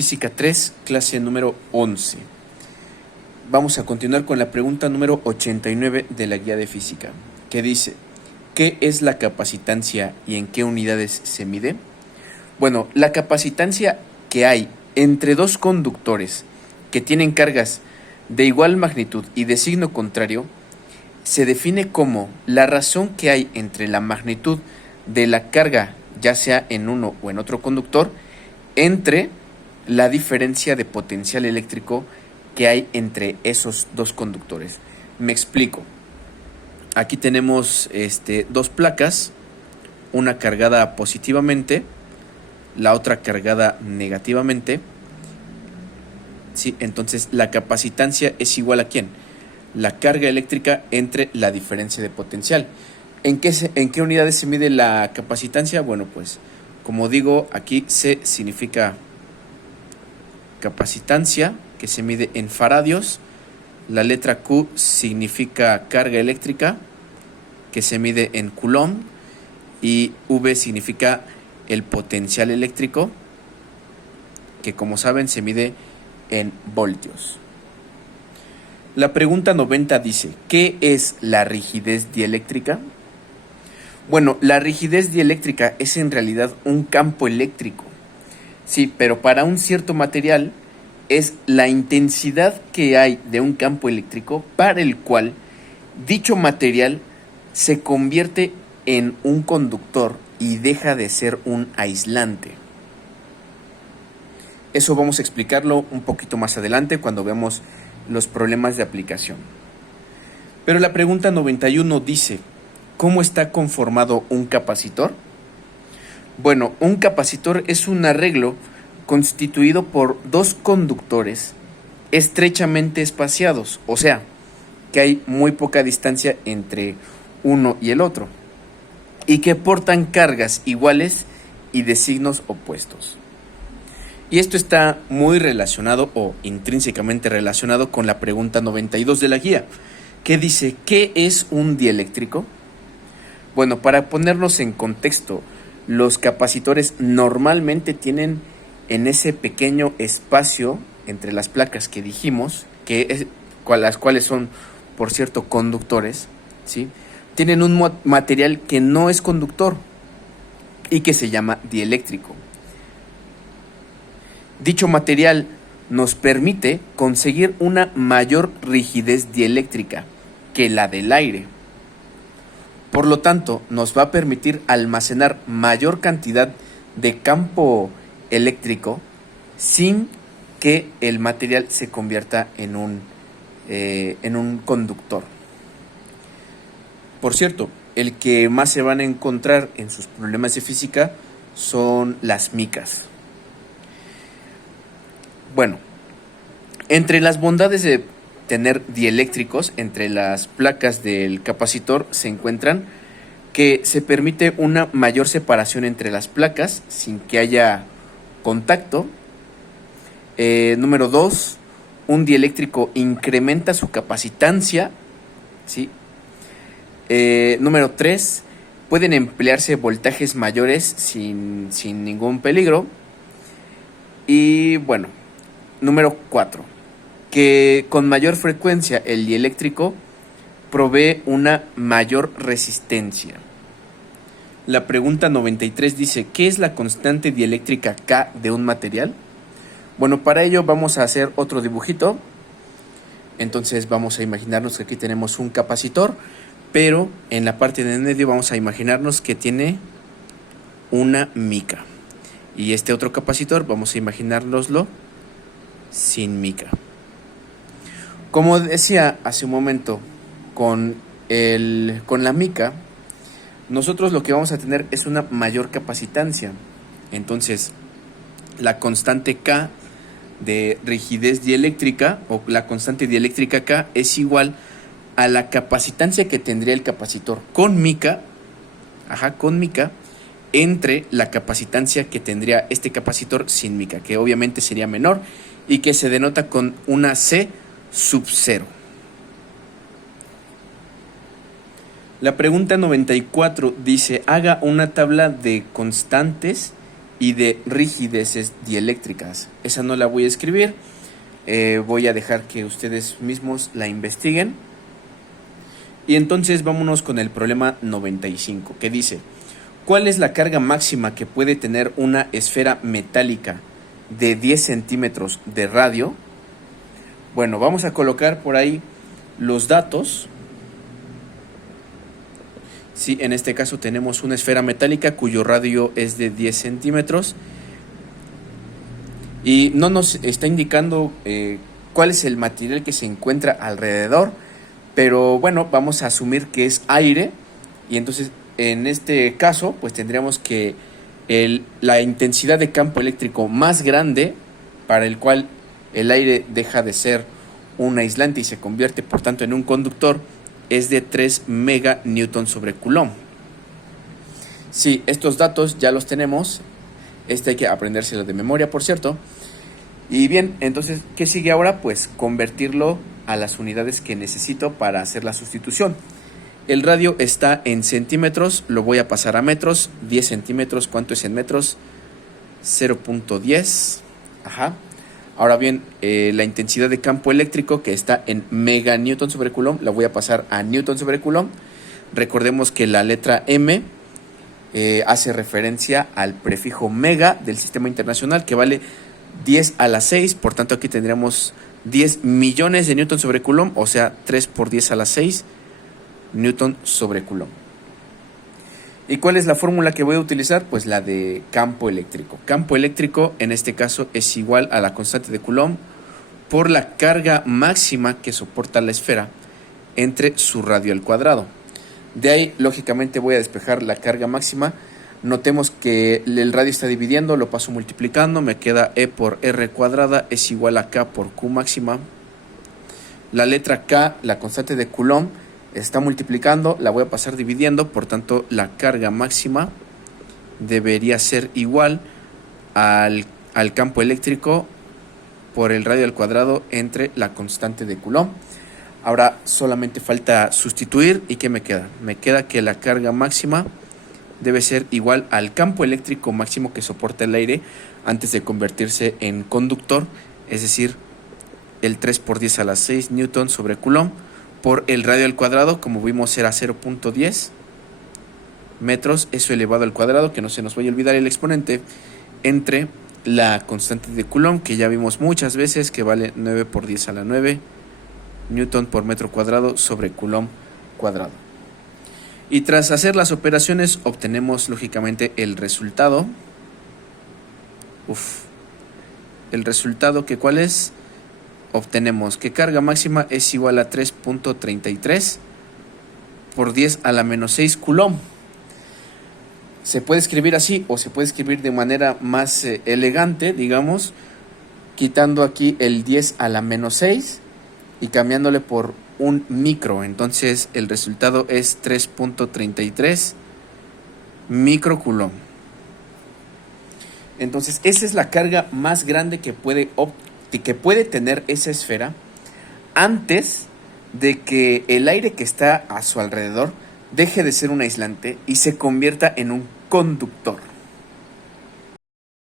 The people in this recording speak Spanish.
Física 3, clase número 11. Vamos a continuar con la pregunta número 89 de la guía de física, que dice: ¿qué es la capacitancia y en qué unidades se mide? Bueno, la capacitancia que hay entre dos conductores que tienen cargas de igual magnitud y de signo contrario se define como la razón que hay entre la magnitud de la carga, ya sea en uno o en otro conductor, entre la diferencia de potencial eléctrico que hay entre esos dos conductores. Me explico. Aquí tenemos dos placas, una cargada positivamente, la otra cargada negativamente. Sí, entonces la capacitancia es igual a ¿quién? La carga eléctrica entre la diferencia de potencial. ¿En qué unidades se mide la capacitancia? Bueno, pues como digo, aquí C significa capacitancia, que se mide en faradios. La letra Q significa carga eléctrica, que se mide en coulomb. Y V significa el potencial eléctrico, que como saben se mide en voltios. La pregunta 90 dice: ¿qué es la rigidez dieléctrica? Bueno, la rigidez dieléctrica es en realidad un campo eléctrico. Sí, pero para un cierto material es la intensidad que hay de un campo eléctrico para el cual dicho material se convierte en un conductor y deja de ser un aislante. Eso vamos a explicarlo un poquito más adelante cuando veamos los problemas de aplicación. Pero la pregunta 91 dice: ¿cómo está conformado un capacitor? Bueno, un capacitor es un arreglo constituido por dos conductores estrechamente espaciados, o sea, que hay muy poca distancia entre uno y el otro, y que portan cargas iguales y de signos opuestos. Y esto está muy relacionado o intrínsecamente relacionado con la pregunta 92 de la guía, que dice: ¿qué es un dieléctrico? Bueno, para ponernos en contexto, los capacitores normalmente tienen en ese pequeño espacio entre las placas que dijimos, las cuales son, por cierto, conductores, ¿sí? Tienen un material que no es conductor y que se llama dieléctrico. Dicho material nos permite conseguir una mayor rigidez dieléctrica que la del aire. Por lo tanto, nos va a permitir almacenar mayor cantidad de campo eléctrico sin que el material se convierta en un conductor. Por cierto, el que más se van a encontrar en sus problemas de física son las micas. Bueno, entre las bondades de tener dieléctricos entre las placas del capacitor se encuentran que se permite una mayor separación entre las placas sin que haya contacto. Número 2, un dieléctrico incrementa su capacitancia, ¿sí? Número 3, pueden emplearse voltajes mayores sin ningún peligro. Y bueno, número 4, que con mayor frecuencia el dieléctrico provee una mayor resistencia. La pregunta 93 dice: ¿qué es la constante dieléctrica K de un material? Bueno, para ello vamos a hacer otro dibujito. Entonces vamos a imaginarnos que aquí tenemos un capacitor, pero en la parte de en medio vamos a imaginarnos que tiene una mica. Y este otro capacitor vamos a imaginárnoslo sin mica. Como decía hace un momento, con la mica, nosotros lo que vamos a tener es una mayor capacitancia. Entonces, la constante K de rigidez dieléctrica o la constante dieléctrica K es igual a la capacitancia que tendría el capacitor con mica, entre la capacitancia que tendría este capacitor sin mica, que obviamente sería menor y que se denota con una C sub 0. La pregunta 94 dice: haga una tabla de constantes y de rigideces dieléctricas. Esa no la voy a escribir, voy a dejar que ustedes mismos la investiguen. Y entonces vámonos con el problema 95, que dice: ¿cuál es la carga máxima que puede tener una esfera metálica de 10 centímetros de radio? Bueno, vamos a colocar por ahí los datos. Sí, en este caso tenemos una esfera metálica cuyo radio es de 10 centímetros. Y no nos está indicando cuál es el material que se encuentra alrededor. Pero bueno, vamos a asumir que es aire. Y entonces en este caso pues tendríamos que la intensidad de campo eléctrico más grande, para el cual el aire deja de ser un aislante y se convierte por tanto en un conductor, es de 3 meganewton sobre coulomb. Sí, estos datos ya los tenemos. Hay que aprendérselo de memoria, por cierto. Y bien, entonces, ¿qué sigue ahora? Pues convertirlo a las unidades que necesito para hacer la sustitución. El radio está en centímetros, lo voy a pasar a metros. 10 centímetros, ¿cuánto es en metros? 0.10. Ajá. Ahora bien, la intensidad de campo eléctrico, que está en meganewton sobre coulomb, la voy a pasar a newton sobre coulomb. Recordemos que la letra M hace referencia al prefijo mega del sistema internacional, que vale 10 a la 6. Por tanto, aquí tendríamos 10 millones de newton sobre coulomb, o sea, 3 por 10 a la 6 newton sobre coulomb. ¿Y cuál es la fórmula que voy a utilizar? Pues la de campo eléctrico. Campo eléctrico en este caso es igual a la constante de Coulomb por la carga máxima que soporta la esfera entre su radio al cuadrado. De ahí, lógicamente, voy a despejar la carga máxima. Notemos que el radio está dividiendo, lo paso multiplicando, me queda E por R cuadrada es igual a K por Q máxima. La letra K, la constante de Coulomb, está multiplicando, la voy a pasar dividiendo, por tanto la carga máxima debería ser igual al campo eléctrico por el radio al cuadrado entre la constante de Coulomb. Ahora solamente falta sustituir. ¿Y qué me queda? Me queda que la carga máxima debe ser igual al campo eléctrico máximo que soporta el aire antes de convertirse en conductor, es decir, el 3 por 10 a la 6 newton sobre Coulomb por el radio al cuadrado, como vimos era 0.10 metros, eso elevado al cuadrado, que no se nos vaya a olvidar el exponente, entre la constante de Coulomb, que ya vimos muchas veces, que vale 9 por 10 a la 9 newton por metro cuadrado sobre Coulomb cuadrado. Y tras hacer las operaciones obtenemos lógicamente el resultado. El resultado, que ¿cuál es? Obtenemos que carga máxima es igual a 3.33 por 10 a la menos 6 Coulomb. Se puede escribir así o se puede escribir de manera más elegante, digamos, quitando aquí el 10 a la menos 6 y cambiándole por un micro. Entonces el resultado es 3.33 microcoulomb. Entonces esa es la carga más grande que puede tener esa esfera antes de que el aire que está a su alrededor deje de ser un aislante y se convierta en un conductor.